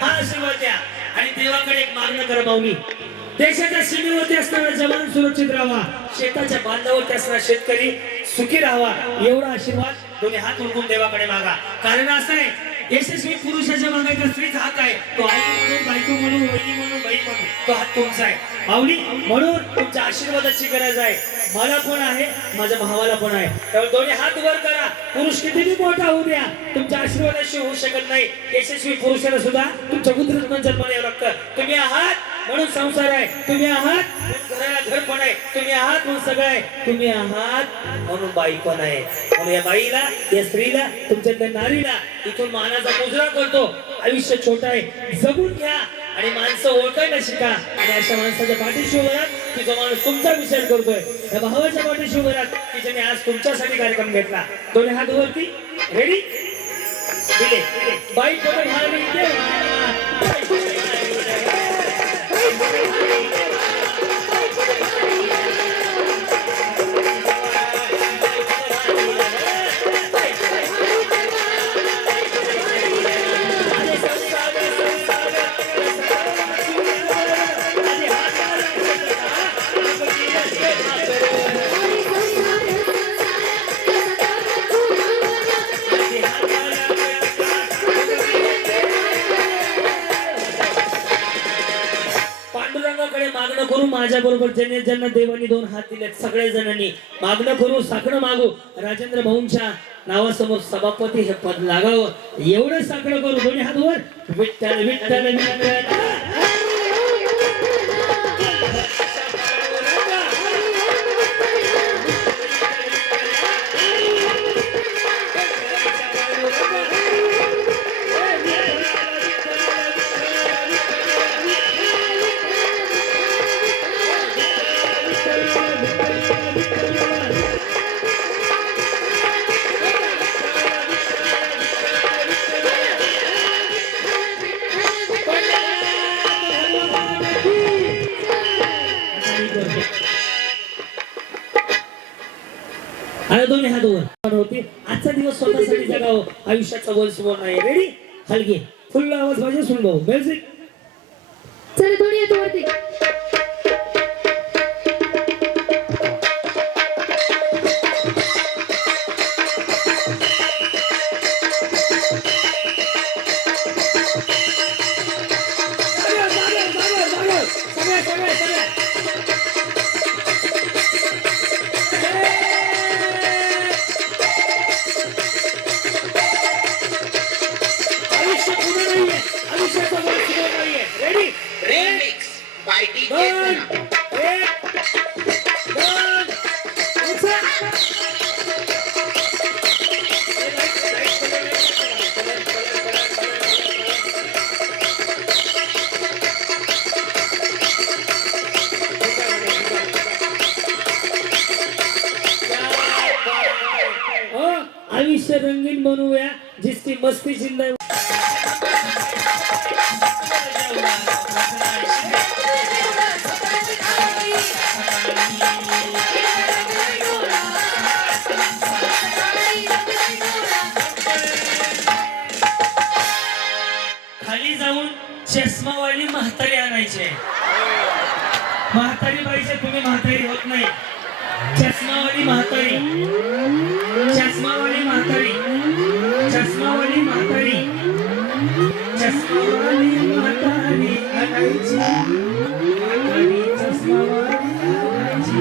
हा आशीर्वाद द्या आणि देवाकडे एक मागणं करा माऊली. देशाच्या सीमेवरती असणारा जवान सुरक्षित राहावा, शेताच्या बांधावरती असणारा शेतकरी सुखी राहावा, एवढा आशीर्वाद दोन्ही हात उलटून देवाकडे मागा. कारण असं आहे, यशस्वी पुरुषाच्या मागायचा स्त्रीचा हात आहे. तो आई म्हणून, बायको म्हणून, वहिनी म्हणून, बहीण म्हणून तो हात तुमचा आहे माऊली. म्हणून तुमच्या आशीर्वादाची गरज आहे. मला पण आहे, माझ्या भावाला पण आहे. त्यामुळे दोन्ही हात वर करा. पुरुष कितीही मोठा होऊ द्या, तुमच्या आशीर्वादाशिवाय होऊ शकत नाही. यशस्वी पुरुषाला सुद्धा तुमच्या बुद्धिमत्तेने जन्माला यावं लागतं. तुम्ही आहात म्हणून संसार आहे, तुम्ही आहात घराला घर पण आहे, तुम्ही आहात म्हणून सगळं आहे, तुम्ही आहात म्हणून बाई पण आहे. म्हणून या बाईला, या स्त्रीला, तुमच्या नारीला इथून मानाचा मुजरा करतो. आयुष्य छोट आहे, जगून घ्या आणि माणसं ओळखायला शिका. आणि अशा माणसाच्या पाठीशी उभं राहा की जो माणूस तुमचा विचार करतोय. या भावाच्या पाठीशी उभं राहा की ज्याने आज तुमच्यासाठी कार्यक्रम घेतला. दोन्ही हात वरती, रेडी, दिले. बाई पण भारी देवा. मागणं करू माझ्या बरोबर ज्यांनी ज्यांना देवानी दोन हात दिलेत सगळे जणांनी मागणं करू, साखणं मागू. राजेंद्र भाऊंच्या नावासमोर सभापती हे पद लागावं, एवढं साखणं करू. दोन्ही हात वर. विठ्ठल विठ्ठल विठ्ठल. आणि दोन्ही हात वर होती. आजचा दिवस स्वतःसाठी जगावं, आयुष्याचा बोल सुवर्ण आहे. रेडी, हलकी फुल आवाज पाहिजे. सुन भाऊ म्युझिक. चल दोन्ही हात वरती. आयुष्य रंगीन बनवूया, जिसकी मस्ती जिंदा. खाली जाऊन चष्मावाली म्हातारी आणायचे. म्हातारी पाहिजे, तुम्ही म्हातारी होत नाही. चष्मावाली म्हातारी, चष्मावाली म्हातारी, चष्मावाली म्हातारी, चष्मावाली म्हातारी आणायची. म्हातारी चष्मावाली आणायची.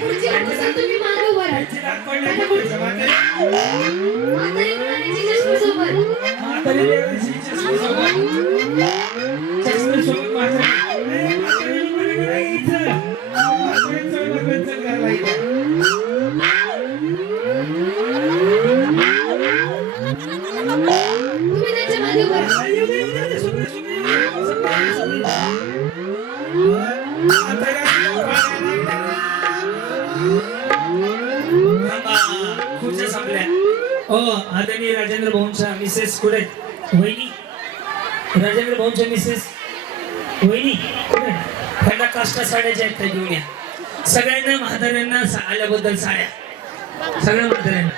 पुढची वाट तुम्ही मागे उभा राहा. म्हातारी म्हणायची चष्म्यासोबत. म्हातारी चष्म्यासोबत. चष्म्यासोबत म्हातारी. तुम्ही त्यांच्या मागे उभा राहा. खुर्च्या संपल्या. हो, आदरणीय राजेंद्र भाऊंच्या मिसेस कुठे? वहिनी राजेंद्र भाऊंच्या मिसेस वहिनी कुठे? त्यांना काष्टा साड्याच्या आहेत त्या घेऊन या. सगळ्यांना म्हाताऱ्यांना आल्याबद्दल साड्या, सगळ्या म्हाताऱ्यांना.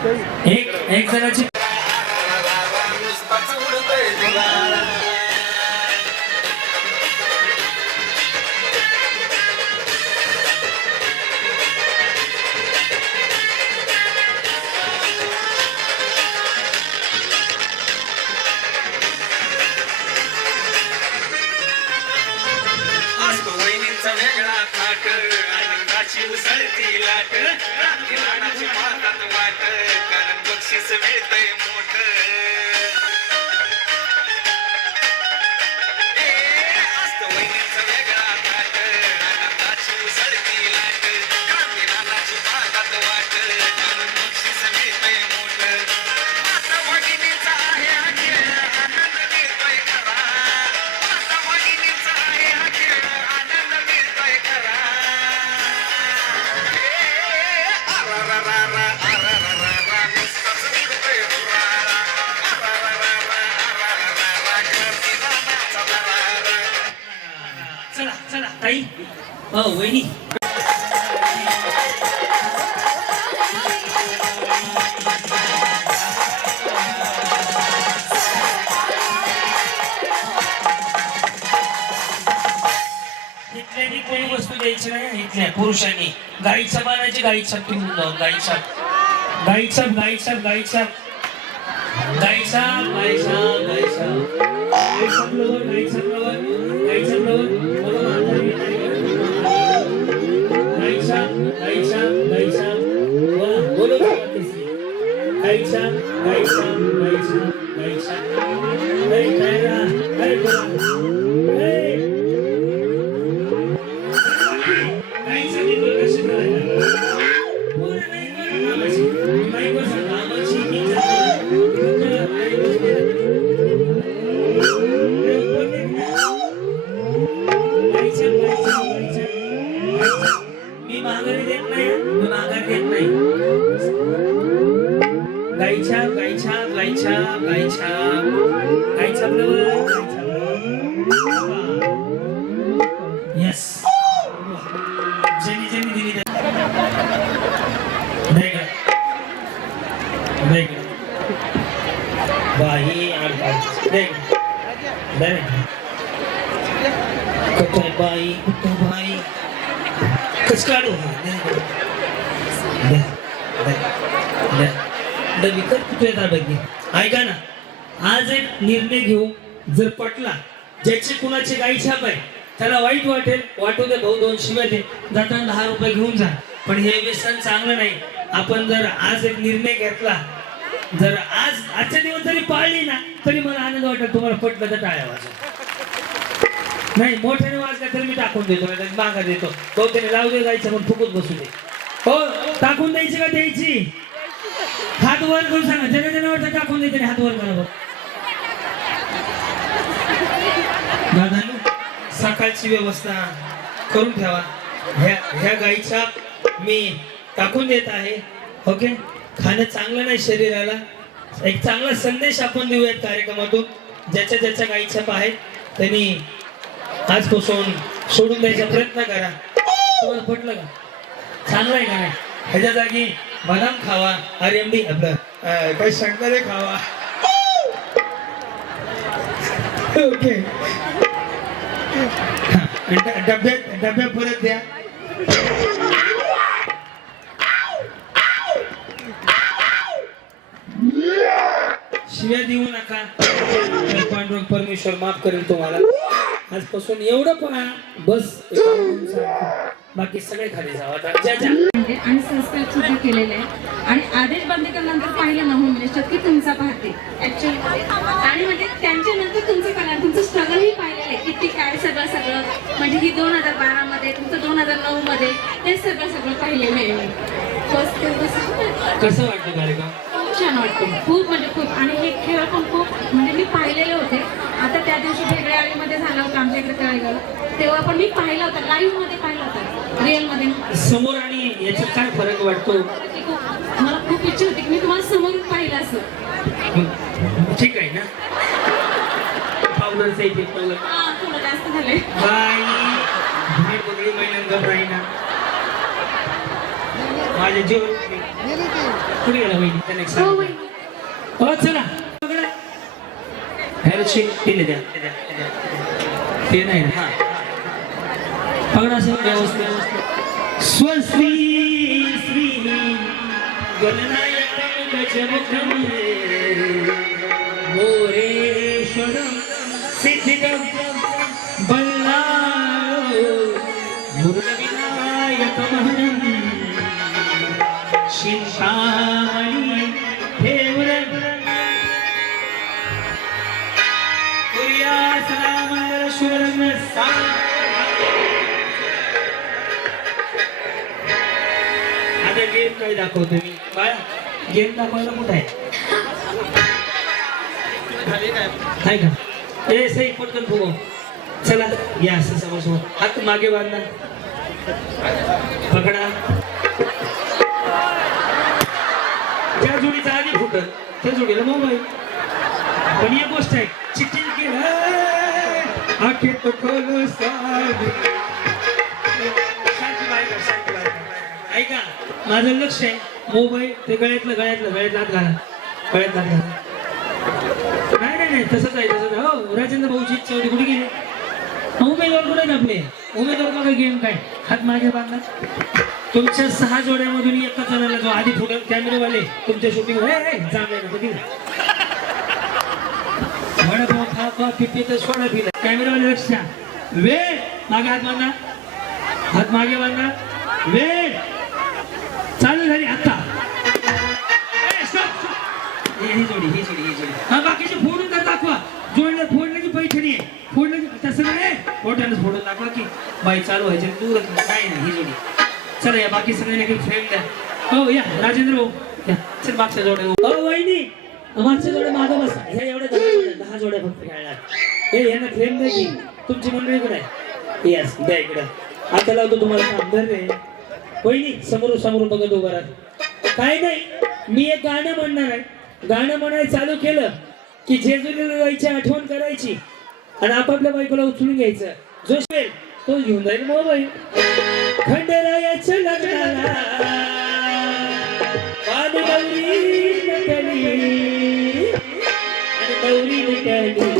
एक जणाची असतो वहिनींचा वेगळा थाट आनंदाची उसळती लाट रात्री राणाची मातात वाट कारण बक्षीस मिळतंय मोठ असतो वहिनींचा वेगळा थाट आनंदाची उसळती लाट रात्री राणाची मातात वाट कारण बक्षीस मिळतंय मोठ माता भगिनीचा आहे हा खेळ आनंद मिळतोय खरा माता भगिनीचा आहे हा खेळ आनंद मिळतोय खरा अरारारा, अरारारा, नुसतंच उडतोय हुरारा. अरारारा, अरारारा, गर्दी नानाचा दरारा. चला चला ताई वहिनी इथल्यानी कोणी वस्तू द्यायची नाही इथल्या पुरुषांनी गाईच्या बाणाची गाईच्या टिंगून जाऊन गाईच्या गाईच्या गाईच्या गाईच्या गाईच्या गाईच्या गाईच्या गाईच्या फ्लवर गाईच्या फ्लवर गाईच्या फ्लवर गाईच्या गाईच्या गाईच्या बोलो गाईच्या गाईच्या गाईच्या गाईच्या अरे काय रा अरे मी माघारी देत नाही मी माघारी देत नाही गाईच्या गाईच्या गाईच्या गाईच्या गाईच्या येस जेनी जेनी दिली नाही का नाही का बाई नाही नाही कुठं बाई कुठं बाई कस काढू विकत कुठे येतात बघी ऐका ना आज एक निर्णय घेऊ जर पटला ज्याची कुणाची गाई छाप आहे त्याला वाईट वाटेल वाटू दे भाऊ 2 शिव्या दे जाताना 10 रुपये घेऊन जा पण हे व्यसन चांगलं नाही आपण जर आज एक निर्णय घेतला जर आजच्या दिवस जरी पाळली ना तरी मला आनंद वाटेल तुम्हाला पटलं तर टाळ्या वाजवा नाही मोठ्याने वाजला तर मी टाकून देतो मागा देतो तो त्याने लावू दे जायचं पण फुकून बसू दे हो टाकून द्यायची का द्यायची हात वर करून सांगा ज्याने वाटतं टाकून द्यायचं हात वर करा दादानू सकाळची व्यवस्था करून ठेवा ह्या गाईच्या मी टाकून देत आहे ओके खाणं चांगलं नाही शरीराला एक चांगला संदेश आपण देऊयात कार्यक्रमातून ज्याच्या ज्याच्या गाईच्या आहेत त्यांनी आजपासून सोडून द्यायचा प्रयत्न करा तुम्हाला पटलं का चांगलं आहे का नाही ह्याच्या जागी बदाम खावा RMD आपलं काही शंकरे खावा ओके डब्यात परत द्या शिव्या देऊ नका पांडुरंग परमेश्वर माफ करेल तुम्हाला आजपासून एवढं पहा बस बाकी सगळे खाली जावा आणि संस्कार सुद्धा केलेले आहे आणि आदेश बांदेकरनंतर पाहिलं ना होम मिनिस्टर की तुमचा पाहते ऍक्च्युअली आणि म्हणजे त्यांच्यानंतर तुमचं कला तुमचं स्ट्रगलही पाहिलेलं आहे किती काय सगळं म्हणजे ही 2012 मध्ये तुमचं 2009 मध्ये ते सगळं पाहिलेलं आहे कसं वाटतं कार्यक्रम खूप छान वाटतं खूप म्हणजे खूप आणि हे खेळ पण खूप म्हणजे मी पाहिलेले होते आता त्या दिवशी वेगळ्या आळीमध्ये झाला होता आमच्या इकडे तळेगाव तेव्हा पण मी पाहिलं होतं लाईव्ह मध्ये पाहिलं होतं रिअल मध्ये समोर आणि याच्यात काय फरक वाटतो मला खूप इच्छा होती की मी तुम्हाला समोरून पाहिलं असं ठीक आहे ना पावडरचं इफेक्ट थोडं जास्त झालंय बाई भेट बघली महिन्यात गप राही ना माझे जीवन कुठे गेला वहिनी त्याने एक हो सांगितलं. वहिनी. हो चला पकडा. ह्याला शेक दिले द्या ते नाही ना. पकडा असं व्यवस्थित स्वस्ती श्री गणनायकं गजमुखं मोरेश्वरं सिद्धिदं बल्लाळो मुरुडविनायकमहनं चिंतामणी ठेवरं कुर्या सदा मंगल शुभलग्न आता गेम काय दाखवतो मी बाळा गेम दाखवायला कुठं आहे आहे का ए सही पटकन फुगव चला या असं समोर समोर हात मागे बांधा पकडा ज्या जोडीचा आधी फुटल त्या जोडीला मोबाईल पण एक गोष्ट आहे चिठ्ठी केलं आखे तो खोलो शांती ऐका माझं लक्ष आहे मोबाईल ते गळ्यातलं हात घाला गळ्यात हात घाला नाही तसंच आहे हो राजेंद्र भाऊची इच्छा होती कुठे गेली उमेदवार कुठे आपले उमेदवार बघा गेम काय हात मागे बांधला तुमच्या 6 जोड्यामधून एका जणाला जो आधी फुटल कॅमेरेवाले तुमच्या शूटिंग चांगले ना कधी वडापाव खा पिपी तर सोडा पिला कॅमेरावाले लक्ष द्या वेळ मागे हात मागे बांधा वेळ चालू झाली आता ही जोडी हा बाकीचे फोडून तर दाखवा फोडण्याची पैठणी आहे फोडण्याची तसं नाही फोटोच फोडून दाखवा की बाई चालू व्हायचे दूरच काय नाही ही जोडी चला या बाकी सगळ्यांना काही फ्रेम द्या हो या राजेंद्र भाऊ या चल मागच्या जोड्या हो वहिनी मागच्या जोड्या मागं बसा ह्या एवढ्या 10 जोड्या फक्त खेळणार हे यांना फ्रेम द्या की तुमची मंडळी कुठे आहे यस द्या इकडं आता लावतो तुम्हाला काम रे वहिनी समोर बघत उभा राहा काय नाही मी एक गाणं म्हणणार आहे गाणं म्हणायला चालू केलं की जेजुरीला जायची आठवण करायची आणि आपापल्या बायकोला उचलून घ्यायचं जो शिवेल तो घेऊन जाईल मोबाईल खंडेरायाच्या लग्नाला पानगौरी नटली आणि गौरी नटली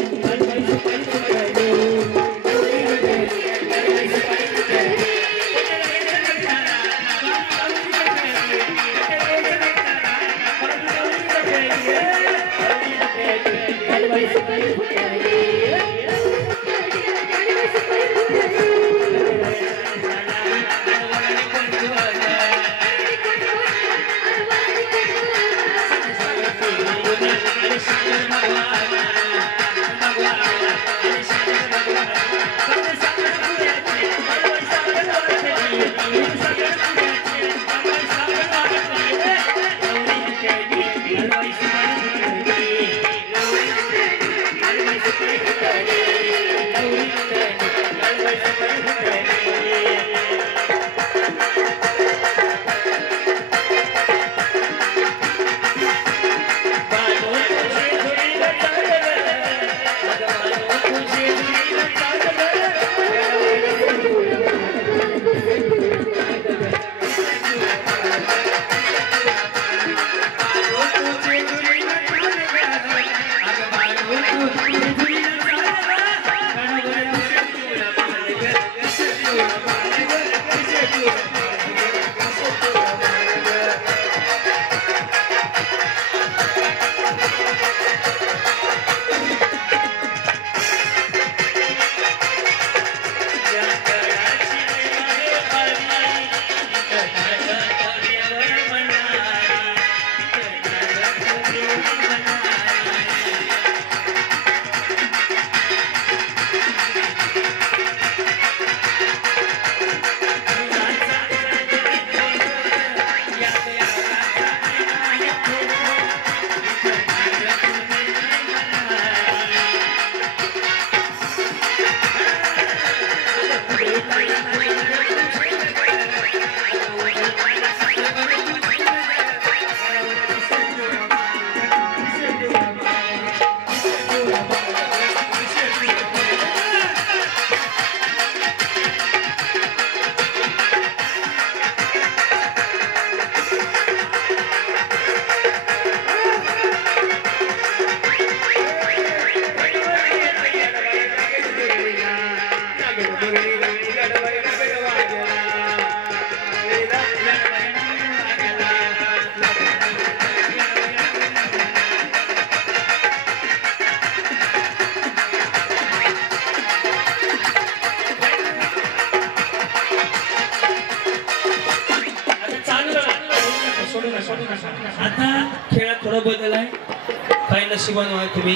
नशिबान व्हा तुम्ही.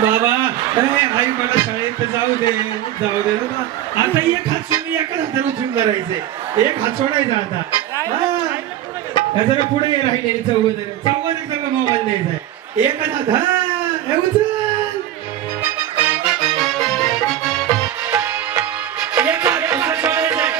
बाबा आई मला शाळेत जाऊ दे ना बा. आता एक हात सोडून एकाच हाताने उचलून धरायचे, एक हात सोडायचा आता. जरा पुढे राहिले चौघात सगळं मोबाईल द्यायचा आहे. एकच हात हा उचल. एका हाताने सोडायचंय.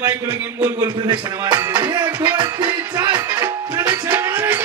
बायकोला घेऊन गोल गोल प्रदक्षिणा मारायची. 1 2 3 4 प्रदक्षिणा मारायची.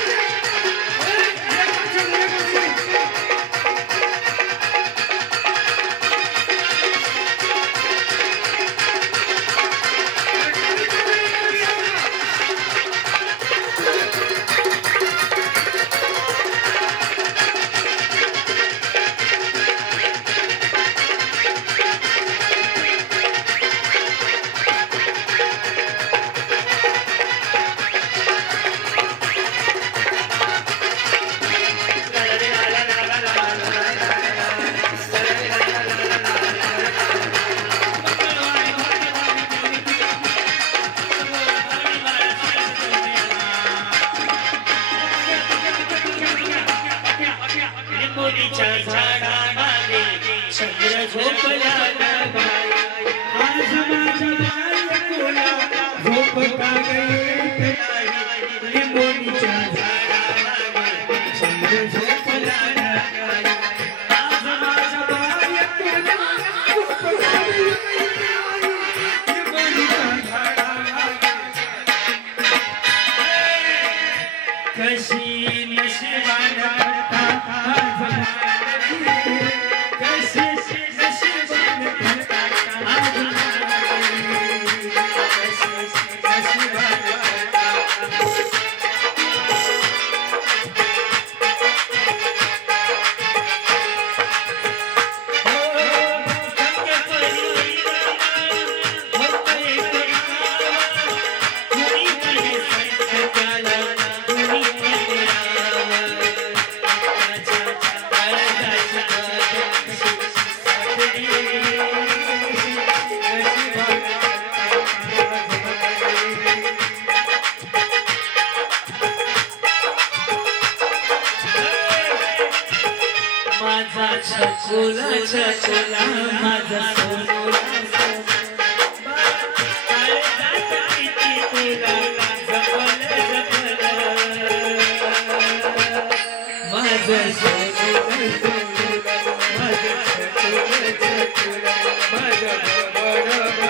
लिंबोनीच्या झाडामागे चंद्र झोपला बाई. आज माझ्या बायकोला झोप का गई नाही. लिंबोनीच्या झाडामागे चंद्र झोपला बाई. आज माझ्या बायकोला झोप का गई नाही. लिंबोनीच्या झाडामागे. कशी नशिबान करता आज मानवी. कशी नशिबान करता आज मानवी. छकुला छकुला माझा सोनुला काळे जात किती तुला जपल जपल माझं सोनुला सोनुला माझं छकुला छकुला माझं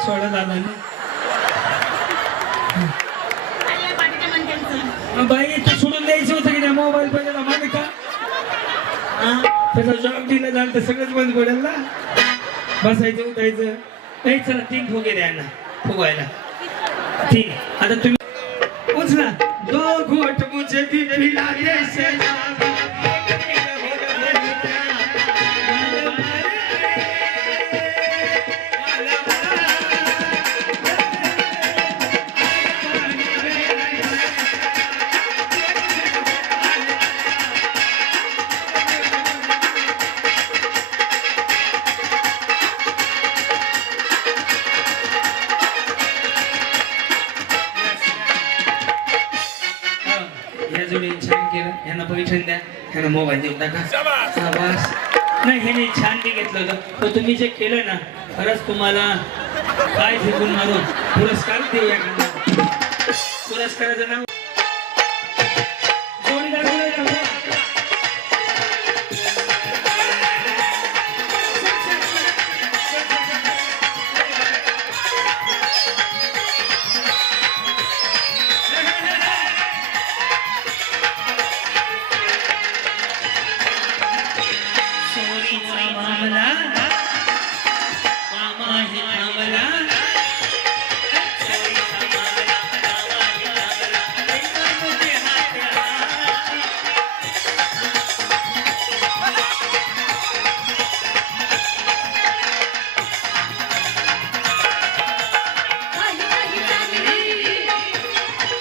सोडा दादा आल्या पाठीच्या मणक्यांचं. बाई तू सोडून द्यायचं होतं की नाही मोबाईल पाहिजे ना मागे का त्याचा जॉब दिला झालं तर सगळंच बंद पडेल ना बसायचं उठायचं नाही चला 3 फुगे द्या ना फुगवायला 3 आता तुम्ही उचला 2 घोट मुझे भी पिला दे सेना या जोडी छान केलं ह्यांना पैठण द्या ह्यांना मोबाईल देऊन टाका हा, बस नाही ह्याने छान बी घेतलं होतं पण तुम्ही जे केलं ना खरंच तुम्हाला काय फेकून मारून पुरस्कार देऊया का पुरस्काराचं नाव जोडीदार बोलायला हवं. सोनीचा मामला मामा हे थांबला सोनीचा मामला मामा हे थांबला ऐकामध्ये हात काही काही चांगली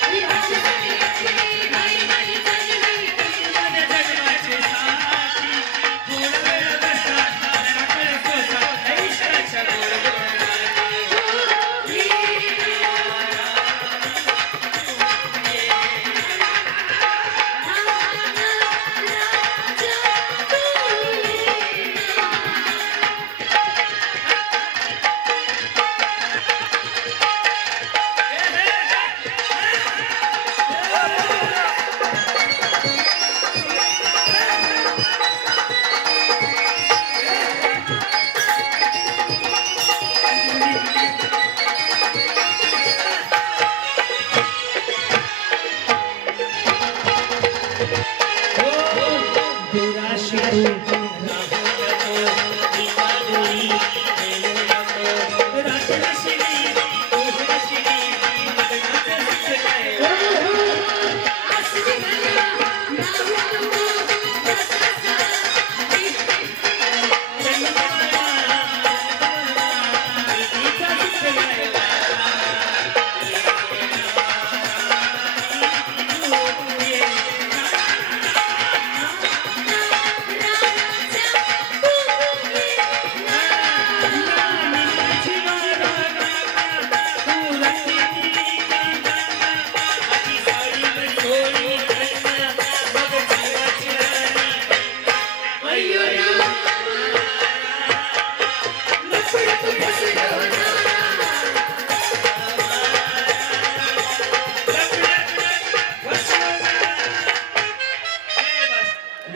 ही राक्षसाची लक्ष्मी काही काही चांगली माझ्या जन्माचे साथी थोडा वेळ बसा राखळ कोसा ऐशाच्या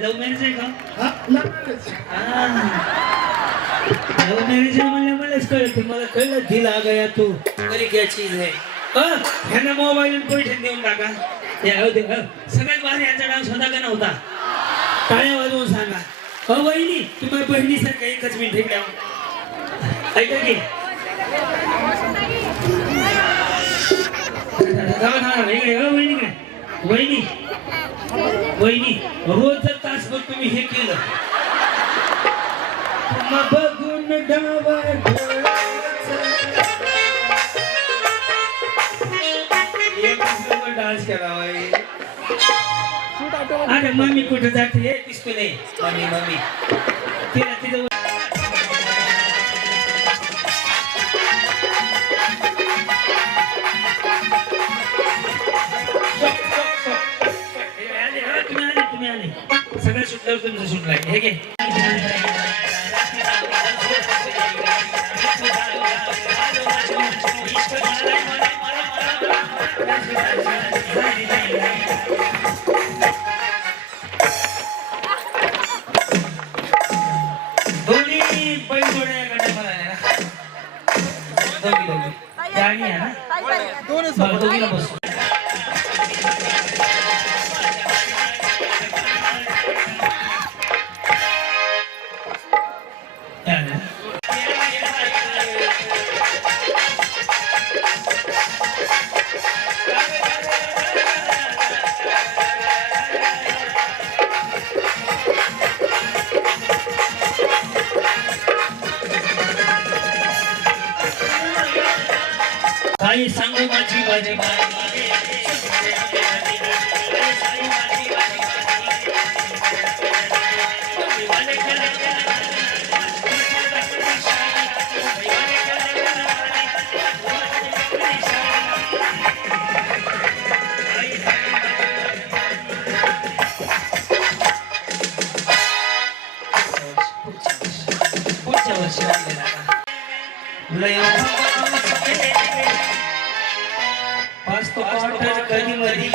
लव्ह मॅरेज आहे का लव्ह मॅरेज म्हणलं मलाच कळत मला कळलं दिल आ गया तू बरी क्या चीज है ह्यांना मोबाईल पैठण देऊन टाका सगळ्यात भारी यांचा डान्स होता का नव्हता टाळ्या वाजवून सांगा वहिनी तुम्हाला बहिणीसारखा एकच मिनिट इकडे ऐका की इकडे वहिनी काय वहिनी वहिनी रोज जर तासभर तुम्ही हे केलं मग बघून डावा डान्स करावा अरे मम्मी कुठे जाते हे दिसतो नाही मम्मी मम्मी तिला तिथं सगळं सुटल्यावर तुमचं सुटलंय हे घे दोन्ही बैलजोड्या गाड्या मला आहे ना दोघी गाडी आहे ना बरं, दोघीला बसू काही सांगू माझी माझी पुढच्या वर्षी लय पाच तो क्वार्टर कधी मधी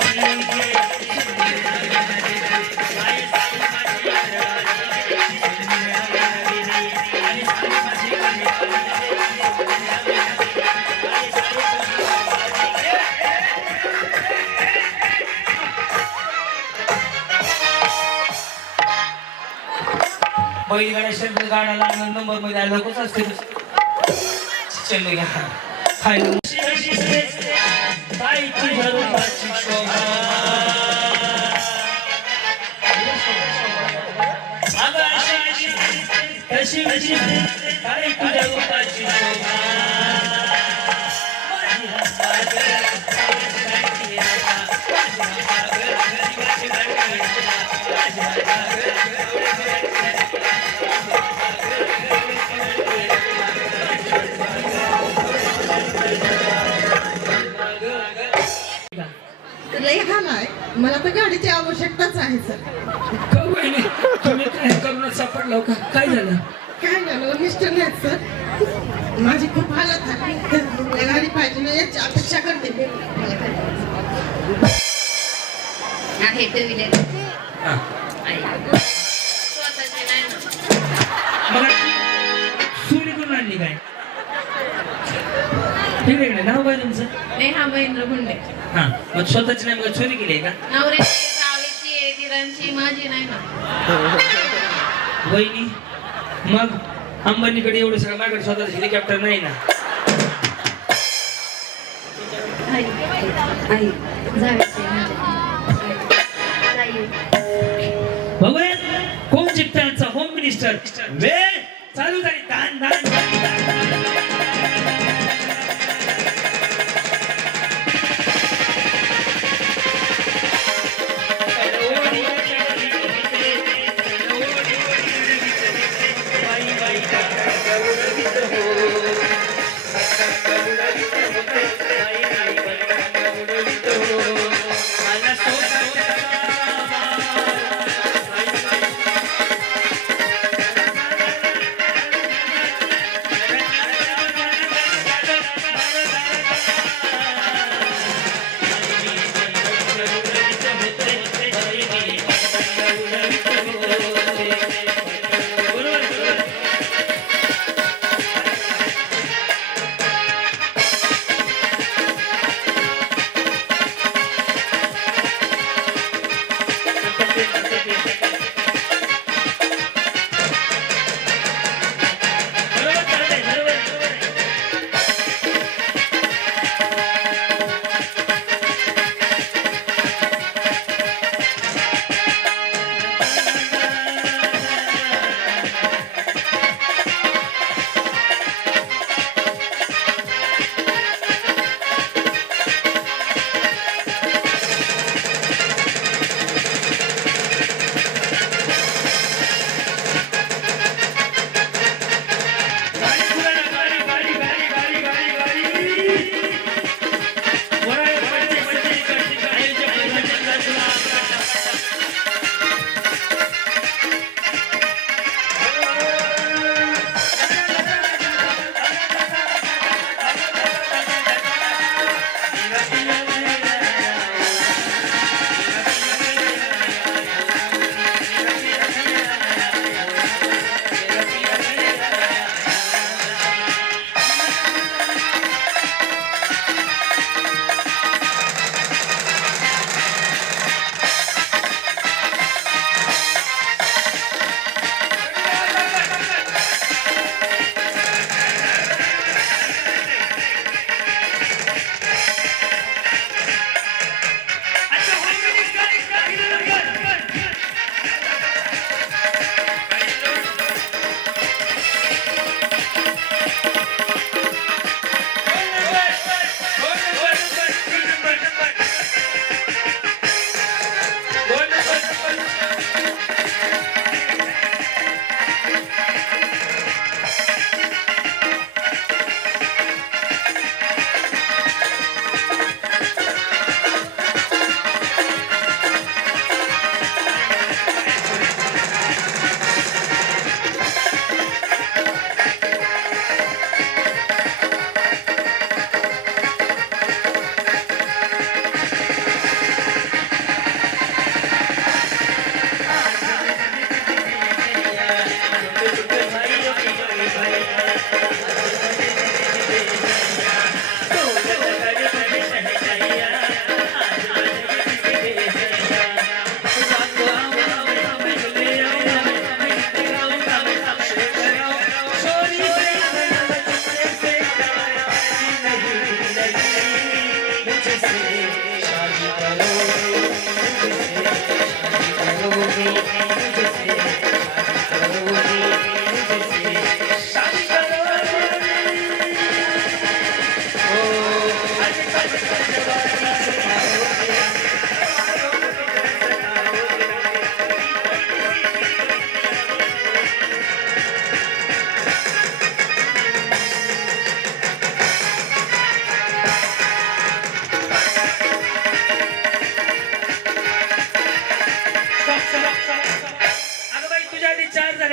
बैलगाड्या शब्द गाडा लागणार नंबर मध्ये आला कसं असते चलो घ्या खायला ताई तुझ्या रूपाची शोभा अगं अशी कशी ताई तुझ्या रूपाची शोभा लय हाल आहे मला तर गाडीची आवश्यकताच आहे सर तुम्ही काय करून सापडलो का काय झालं काय झालं मिस्टर नाहीत सर माझी खूप हालत आहे मला गाडी पाहिजे ना याची अपेक्षा करते मी. मला काय आहे टू व्हीलर हा. स्वतःची नाही ना मला सुरी करून आणली काय ठीक आहे नाव काय तुमचं नेहा महेंद्र गुंडे हा मग स्वतःची नाही मग चोरी केली का नवऱ्याची जावेची आहे दिरांची माझी नाही ना वहिनी मग अंबानीकडे एवढं सगळं माझ्याकडे स्वतःच हेलिकॉप्टर नाही ना आई जावेची भगवान कोण जिंकताचा होम मिनिस्टर वेळ चालू झाली दान दान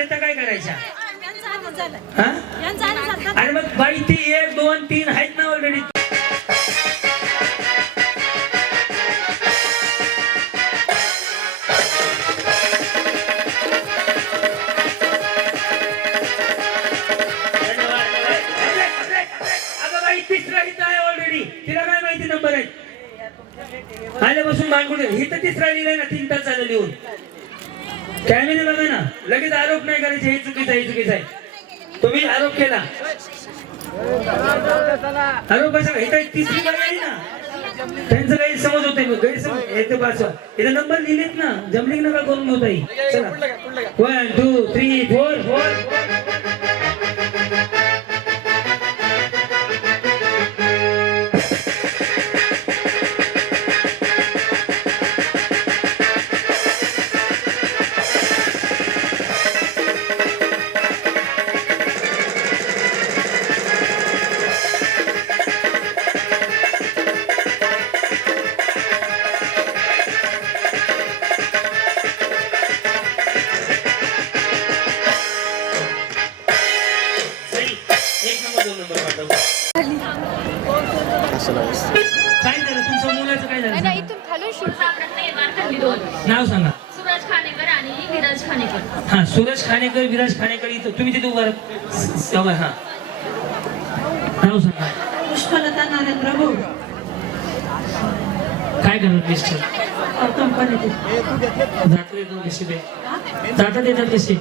झाले तर काय करायच्या हा अरे मग बाई ती 1 2 3 आहेत ना ऑलरेडी तिसरा इथं आहे ऑलरेडी तिला काय माहिती नंबर आहे आल्यापासून मागून ही तर तिसरा लिहिलाय ना 3 तास झालं लिहून कॅमेरे बघा ना लगेच आरोप नाही करायचे हे चुकीचं आहे तुम्ही आरोप केला आरोप कसा इथं तिसरी बघायली ना त्यांचं काही समज होते गैरसमज येते पास इथं नंबर लिहिलेत ना जमलिंग नका करून होता चला 1 2 3 4 काय झालं तुमच्या मुलाचं काय झालं नाही इथून खालून शूट सापडत नाही मार्केटली 2 नाव सांगा सूरज खानेकर आणि विराज खानेकर हा सूरज खानेकर विराज खानेकर इथं तुम्ही तिथे उभा राहा हा नाव सांगा पुष्पलता नरेंद्र भाऊ काय करणार मिस्टर कंपनीची जातात येतात कशी ते जातात येतात कशी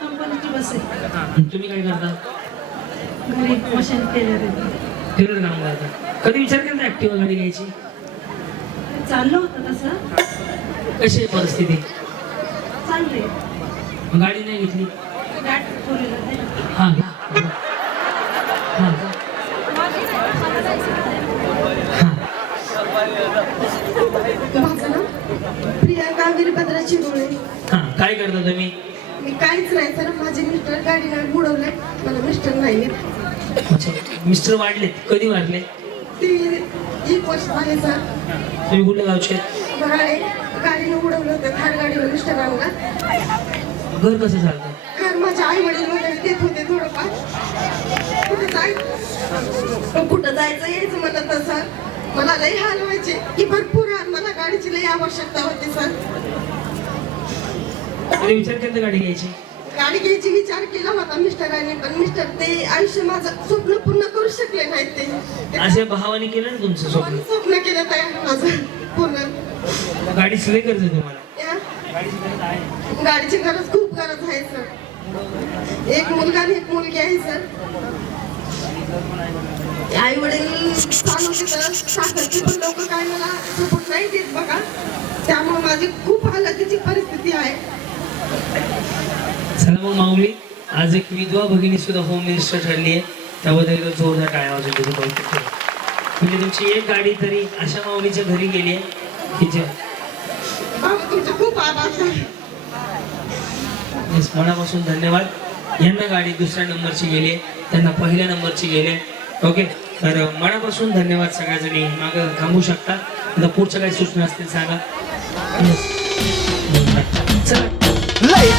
कंपनीची बस आहे आणि तुम्ही काय करता घरी मशीन केलेली फिरत काम करता कधी विचार केला ऍक्टिव्हा गाडी घ्यायची चाललं होतं तसं कशी आहे परिस्थिती चाललंय मग गाडी नाही घेतली गाठ फोरव्हीलर आहे. हा घ्या हा माझं नाव प्रियांका वीरभद्र चिरोळे हा काय करता तुम्ही मी काहीच नाही सर माझे मिस्टर गाडीला बुडवलंय मला मिस्टर नाही अच्छा मिस्टर वाढले कधी वाढले ती 1 वर्ष झाले सर तुम्ही कुठल्या गावचे आहेत? बराळे गाडीनं उडवलं होतं थार गाडीवर मिस्टरांना घर कसं चालतं कारण माझे आई वडील वगैरे देत होते थोडंफार कुठं जायचं यायचं म्हणत सर मला लई हाल व्हायचे की भरपूर हाल मला गाडीची लई आवश्यकता होती सर कधी विचार केला गाडी घ्यायची गाडी घ्यायची विचार केला होता मिस्टरांनी पण मिस्टर ते आयुष्य माझं स्वप्न पूर्ण करू शकले नाहीत ते असे भावाने केलं ना तुमचं स्वप्न पण स्वप्न केलं तयार माझं पूर्ण गाडी सिले गरज आहे तुम्हाला या गाडीची गरज आहे गाडीची गरज खूप गरज आहे सर एक मुलगा आणि एक मुलगी आहे सर आई वडील चालवते तर साखरची पण लोक काय मला सपोर्ट नाही देत बघा त्यामुळे माझी खूप हालाकीची परिस्थिती आहे चला मग माऊली आज एक विधवा भगिनी सुद्धा होम मिनिस्टर ठरली आहे त्याबद्दल जोरदार टाळ्या वाजून तुझं कौतुक केलं म्हणजे तुमची एक गाडी तरी अशा माऊलीच्या घरी गेली आहे की जे बाबा तुमचे खूप आभार सर Yes, मनापासून धन्यवाद यांना गाडी 2ऱ्या नंबरची गेली आहे त्यांना 1ल्या नंबरची गेली आहे ओके तर मनापासून धन्यवाद सगळ्याजणी मागं थांबू शकता आता पुढच्या काही सूचना असतील सांगा चला लय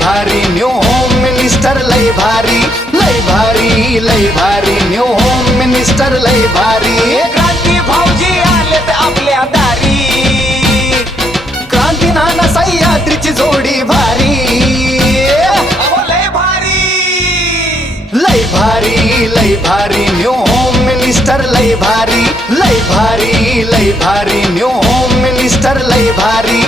भारी न्यू होम मिनिस्टर लय भारी न्यू होम मिनिस्टर लय भारी क्रांती भाऊजी आलेत आपल्या दारी क्रांती नाना सह्याद्रीची जोडी भारी अहो, लय भारी न्यू होम मिनिस्टर लय भारी न्यू होम मिनिस्टर लय भारी